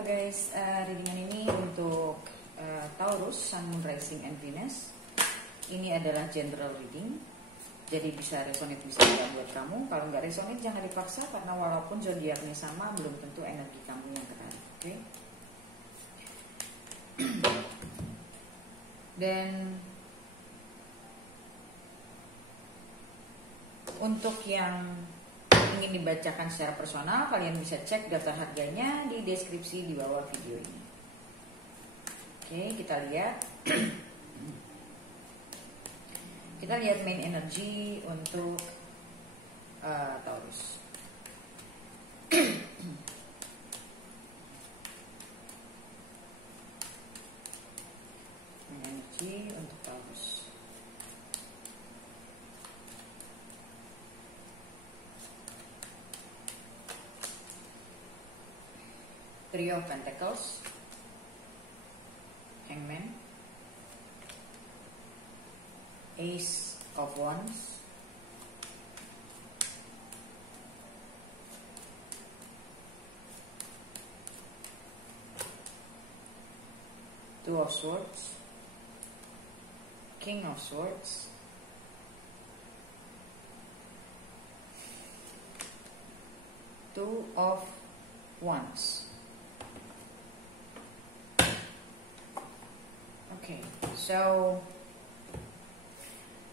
Halo guys, readingan ini untuk Taurus, Sun, Moon, Rising, and Venus. Ini adalah general reading, jadi bisa resonate, bisa tidak buat kamu. Kalau nggak resonate jangan dipaksa, karena walaupun zodiaknya sama, belum tentu energi kamu yang kena. Oke? Dan untuk yang ingin dibacakan secara personal, kalian bisa cek daftar harganya di deskripsi di bawah video ini. Oke, kita lihat. Kita lihat main energy untuk Taurus. Main energy untuk Taurus. Three of Pentacles, Hangman, Ace of Wands, Two of Swords, King of Swords, Two of Wands. Okay, so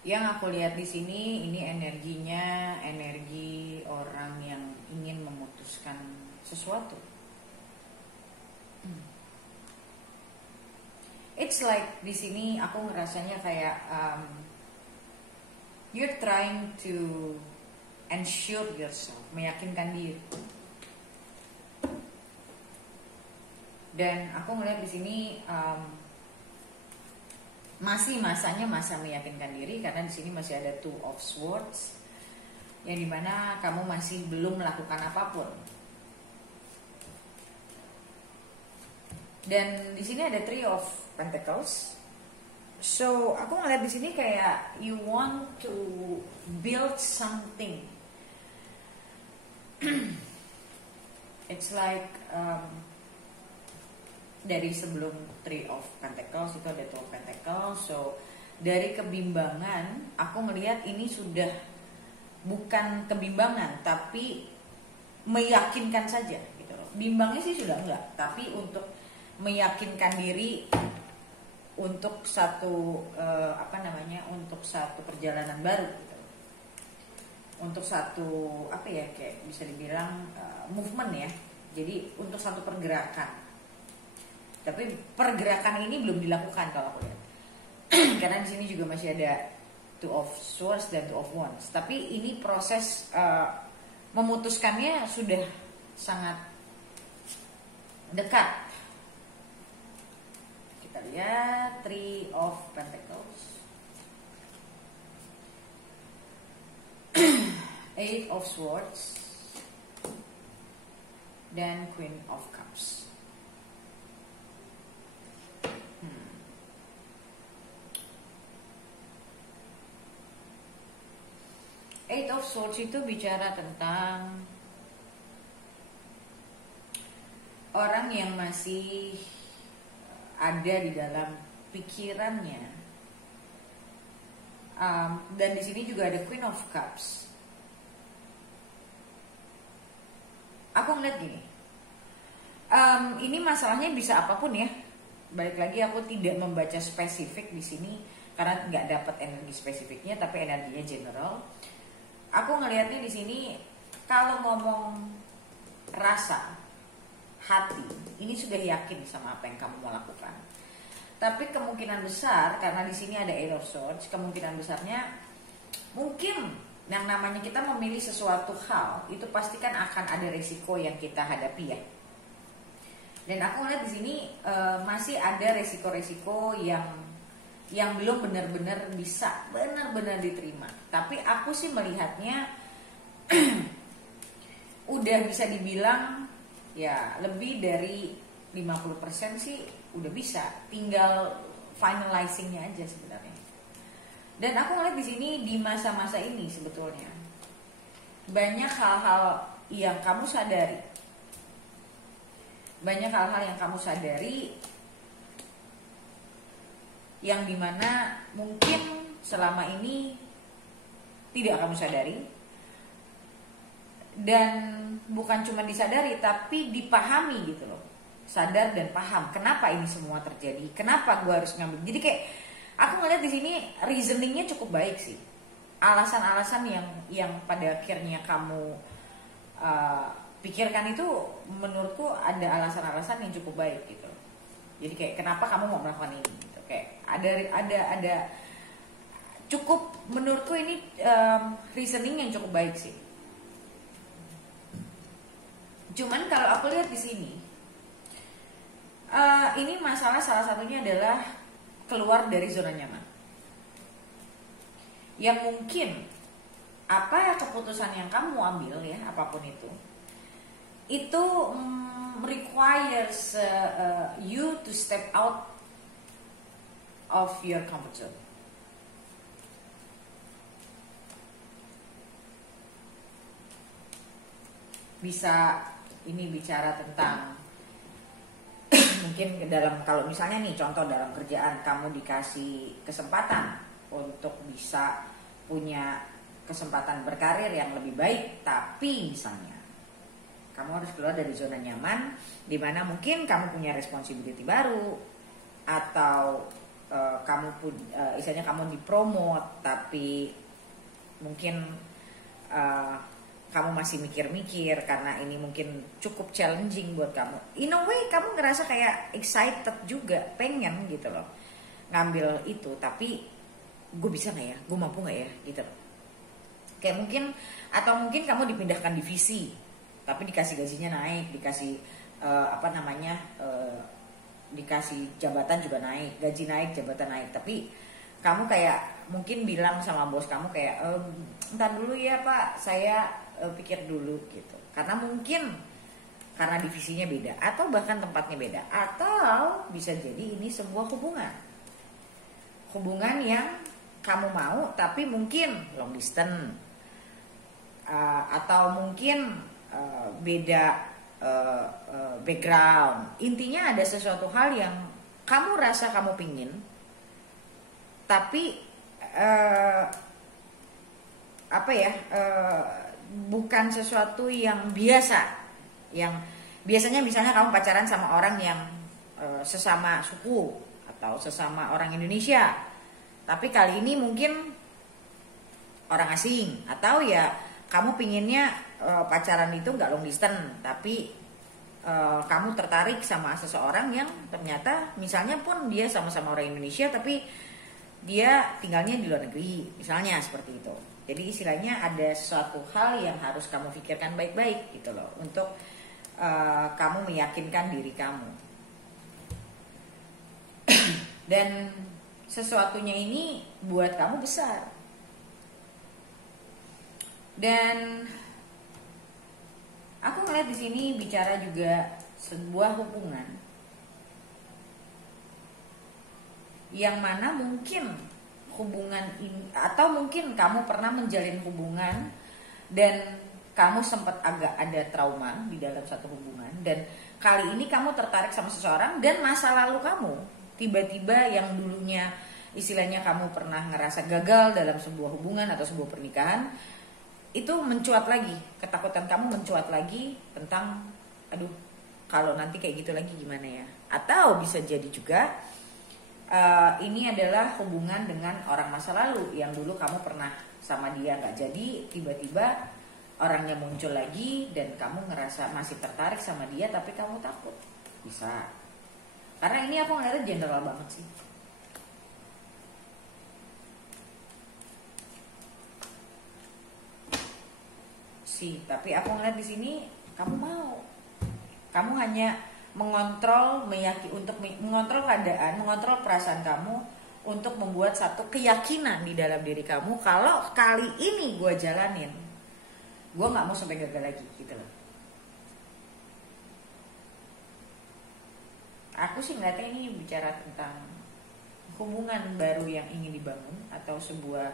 yang aku lihat di sini ini energinya, energi orang yang ingin memutuskan sesuatu. It's like di sini aku ngerasanya kayak you're trying to ensure yourself, meyakinkan diri. Dan aku ngeliat di sini masih masanya masa meyakinkan diri, karena di sini masih ada Two of Swords, yang dimana kamu masih belum melakukan apapun. Dan di sini ada Three of Pentacles. So aku ngeliat di sini kayak you want to build something. It's like dari sebelum Three of Pentacles itu ada Two of Pentacles. So dari kebimbangan aku melihat ini sudah bukan kebimbangan, tapi meyakinkan saja gitu loh. Bimbangnya sih sudah enggak, tapi untuk meyakinkan diri untuk satu untuk satu perjalanan baru gitu. Untuk satu kayak bisa dibilang movement ya. Jadi untuk satu pergerakan. Tapi pergerakan ini belum dilakukan kalau aku lihat. Karena di sini juga masih ada Two of Swords dan Two of Wands. Tapi ini proses memutuskannya sudah sangat dekat. Kita lihat Three of Pentacles, Eight of Swords, dan Queen of Cups. Eight of Swords itu bicara tentang orang yang masih ada di dalam pikirannya, dan di sini juga ada Queen of Cups. Aku ngeliat gini, ini masalahnya bisa apapun ya. Balik lagi aku tidak membaca spesifik di sini karena nggak dapat energi spesifiknya, tapi energinya general. Aku ngelihatnya di sini kalau ngomong rasa, hati, ini sudah yakin sama apa yang kamu mau lakukan. Tapi kemungkinan besar, karena di sini ada Eight of Swords, kemungkinan besarnya mungkin yang namanya kita memilih sesuatu hal itu pasti kan akan ada resiko yang kita hadapi ya. Dan aku ngeliat di sini masih ada resiko-resiko yang belum benar-benar bisa benar-benar diterima. Tapi aku sih melihatnya udah bisa dibilang ya lebih dari 50% sih udah bisa, tinggal finalizingnya aja sebenarnya. Dan aku ngeliat di sini di masa-masa ini sebetulnya banyak hal-hal yang kamu sadari banyak hal-hal yang kamu sadari yang dimana mungkin selama ini tidak kamu sadari, dan bukan cuma disadari tapi dipahami gitu loh, sadar dan paham kenapa ini semua terjadi, kenapa gue harus ngambil. Jadi kayak aku ngeliat di sini reasoningnya cukup baik sih, alasan-alasan yang pada akhirnya kamu pikirkan itu menurutku ada alasan-alasan yang cukup baik gitu. Jadi kayak kenapa kamu mau melakukan ini gitu. Kayak ada cukup, menurutku ini reasoning yang cukup baik sih. Cuman kalau aku lihat di sini ini masalah salah satunya adalah keluar dari zona nyaman. Yang mungkin apa keputusan yang kamu ambil ya, apapun itu requires you to step out of your comfort zone. Bisa ini bicara tentang mungkin dalam, kalau misalnya nih contoh dalam kerjaan kamu dikasih kesempatan untuk bisa punya kesempatan berkarir yang lebih baik, tapi misalnya kamu harus keluar dari zona nyaman, dimana mungkin kamu punya responsibility baru, atau kamu pun istilahnya kamu dipromot, tapi mungkin kamu masih mikir-mikir karena ini mungkin cukup challenging buat kamu. In a way kamu ngerasa kayak excited juga, pengen gitu loh ngambil itu, tapi gue bisa nggak ya, gue mampu nggak ya gitu loh. Kayak mungkin, atau mungkin kamu dipindahkan divisi tapi dikasih gajinya naik, dikasih dikasih jabatan juga naik, gaji naik, jabatan naik, tapi kamu kayak mungkin bilang sama bos kamu kayak entar dulu ya Pak, saya pikir dulu gitu. Karena mungkin karena divisinya beda, atau bahkan tempatnya beda, atau bisa jadi ini sebuah hubungan yang kamu mau tapi mungkin long distance, atau mungkin beda background. Intinya ada sesuatu hal yang kamu rasa kamu pingin, tapi bukan sesuatu yang biasa. Yang biasanya misalnya kamu pacaran sama orang yang sesama suku atau sesama orang Indonesia, tapi kali ini mungkin orang asing, atau ya kamu pinginnya pacaran itu nggak long distance, tapi kamu tertarik sama seseorang yang ternyata misalnya pun dia sama-sama orang Indonesia tapi dia tinggalnya di luar negeri, misalnya seperti itu. Jadi istilahnya ada suatu hal yang harus kamu pikirkan baik-baik gitu loh, untuk kamu meyakinkan diri kamu. Dan sesuatunya ini buat kamu besar. Dan aku ngeliat di sini bicara juga sebuah hubungan yang mana mungkin hubungan ini, atau mungkin kamu pernah menjalin hubungan dan kamu sempat agak ada trauma di dalam satu hubungan, dan kali ini kamu tertarik sama seseorang, dan masa lalu kamu tiba-tiba yang dulunya istilahnya kamu pernah ngerasa gagal dalam sebuah hubungan atau sebuah pernikahan, itu mencuat lagi, ketakutan kamu mencuat lagi tentang aduh kalau nanti kayak gitu lagi gimana ya. Atau bisa jadi juga ini adalah hubungan dengan orang masa lalu yang dulu kamu pernah sama dia nggak jadi, tiba-tiba orangnya muncul lagi dan kamu ngerasa masih tertarik sama dia tapi kamu takut. Bisa, karena ini aku ngeliatnya general banget sih. Tapi aku ngeliat di sini kamu hanya mengontrol, untuk mengontrol keadaan, mengontrol perasaan kamu, untuk membuat satu keyakinan di dalam diri kamu kalau kali ini gue jalanin, gue nggak mau sampai gagal lagi gitu loh. Aku sih ngeliatnya ini bicara tentang hubungan baru yang ingin dibangun, atau sebuah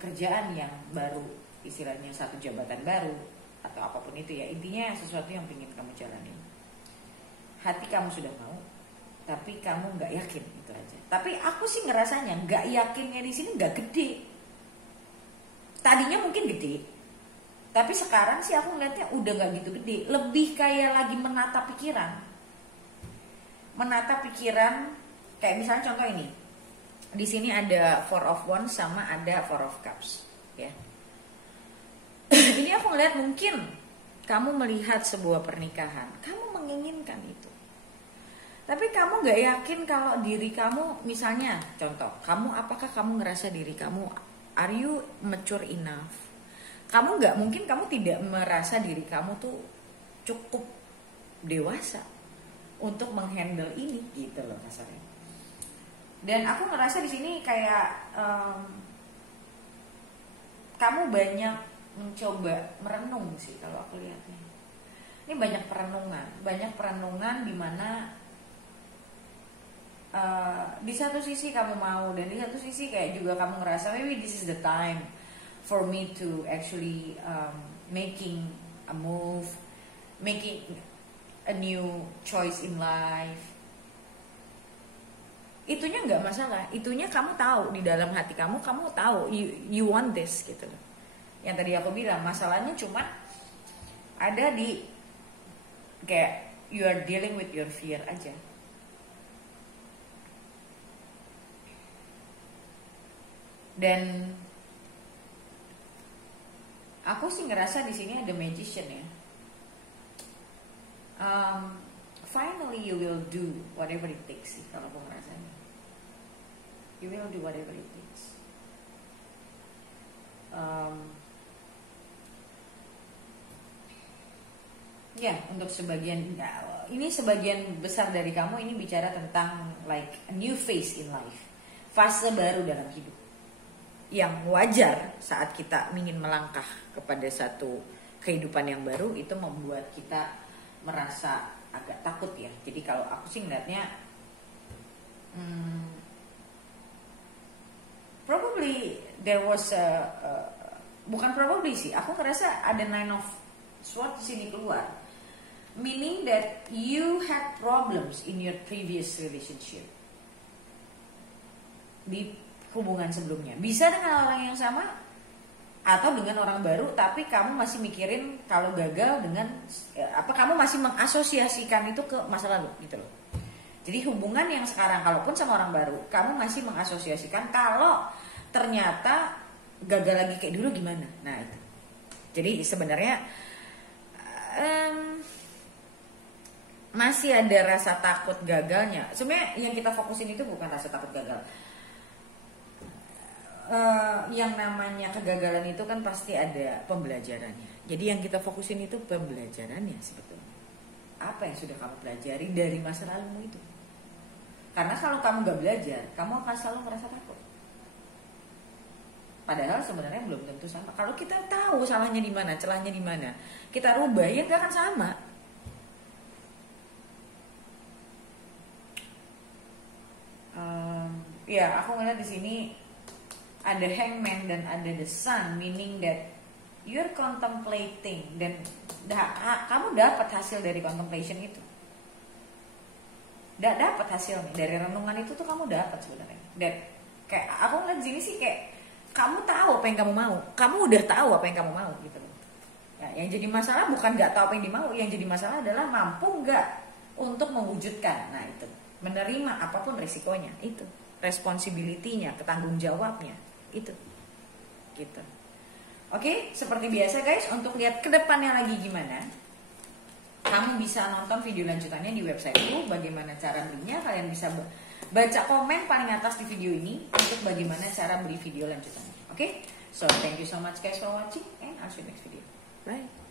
kerjaan yang baru, istilahnya satu jabatan baru atau apapun itu ya, intinya sesuatu yang ingin kamu jalanin. hati kamu sudah mau, tapi kamu nggak yakin, itu aja. Tapi aku sih ngerasanya nggak yakinnya di sini nggak gede. Tadinya mungkin gede, tapi sekarang sih aku ngeliatnya udah nggak gitu gede. Lebih kayak lagi menata pikiran. Menata pikiran, kayak misalnya contoh ini. Di sini ada Four of Wands sama ada Four of Cups, ya. Ini aku ngeliat mungkin kamu melihat sebuah pernikahan, kamu menginginkan itu. Tapi kamu nggak yakin kalau diri kamu, misalnya contoh, apakah kamu ngerasa diri kamu, are you mature enough? Kamu nggak, mungkin kamu tidak merasa diri kamu tuh cukup dewasa untuk menghandle ini, gitu loh kasarnya. Dan aku ngerasa di sini kayak kamu banyak mencoba merenung sih kalau aku lihatnya. Ini banyak perenungan di mana di satu sisi kamu mau, dan di satu sisi kayak juga kamu ngerasa maybe this is the time for me to actually making a move, making a new choice in life. Itunya nggak masalah, itunya kamu tahu di dalam hati kamu tahu you want this gitu loh. Yang tadi aku bilang masalahnya cuma ada di kayak you are dealing with your fear aja. Dan aku sih ngerasa di sini ada magician ya. Finally you will do whatever it takes sih kalau aku ngerasanya. You will do whatever it takes. Ya, untuk ini sebagian besar dari kamu ini bicara tentang like a new phase in life, fase baru dalam hidup. Yang wajar saat kita ingin melangkah kepada satu kehidupan yang baru, itu membuat kita merasa agak takut ya. Jadi kalau aku sih ngeliatnya probably there was bukan probably sih, aku ngerasa ada Nine of Swords di sini keluar, meaning that you had problems in your previous relationship, di hubungan sebelumnya. Bisa dengan orang yang sama atau dengan orang baru, tapi kamu masih mikirin kalau gagal dengan kamu masih mengasosiasikan itu ke masa lalu gitu loh. Jadi hubungan yang sekarang, kalaupun sama orang baru, kamu masih mengasosiasikan kalau ternyata gagal lagi kayak dulu gimana. Nah itu. Jadi sebenarnya masih ada rasa takut gagalnya. Sebenarnya yang kita fokusin itu bukan rasa takut gagal. Yang namanya kegagalan itu kan pasti ada pembelajarannya. Jadi yang kita fokusin itu pembelajarannya sebetulnya. Apa yang sudah kamu pelajari dari masa lalumu itu? Karena kalau kamu gak belajar, kamu akan selalu merasa takut. Padahal sebenarnya belum tentu sama. Kalau kita tahu salahnya di mana, celahnya di mana, kita rubah, ya gak akan sama. Ya, aku ngeliat di sini ada Hangman dan ada the Sun, meaning that you're contemplating, dan kamu dapat hasil dari contemplation itu. Dapat hasilnya dari renungan itu tuh, kamu dapat sebenarnya. Dan kayak aku ngeliat di sini sih kayak kamu tahu apa yang kamu mau, kamu udah tahu apa yang kamu mau gitu loh. Nah, yang jadi masalah bukan nggak tahu apa yang dimau, yang jadi masalah adalah mampu nggak untuk mewujudkan. Nah itu, menerima apapun risikonya, itu responsibility-nya, ketanggung jawabnya, itu gitu. Oke, seperti biasa guys, untuk lihat ke depannya lagi gimana, kamu bisa nonton video lanjutannya di websiteku. Bagaimana cara belinya, kalian bisa baca komen paling atas di video ini untuk bagaimana cara beli video lanjutannya. Oke, so thank you so much guys for watching, and I'll see you next video. Bye.